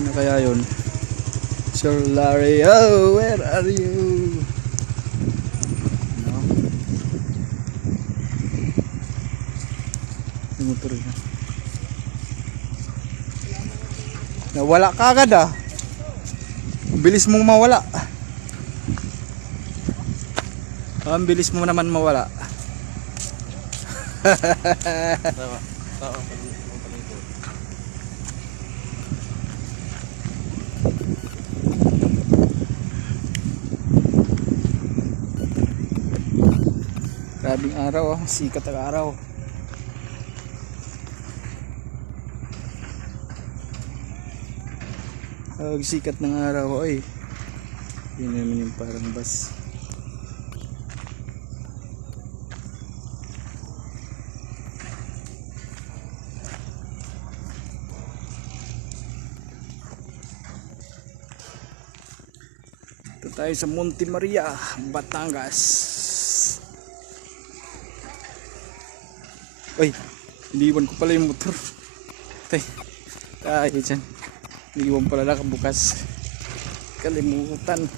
Sino kaya yun? Sir Larry, oh, where are you? No? Yung motor yun. Nawala ka agad ah. Bilis mong mawala. Ang bilis mo naman mawala. Tama. Grabing araw oh, sikat ang araw. Ang sikat ng araw ay. Yun naman yung parang bus. Ito tayo sa Monte Maria, Batangas. Uy, iniwan ko pala yung motor. Tayo dyan. Iniwan pala nakabukas. Kalimutan.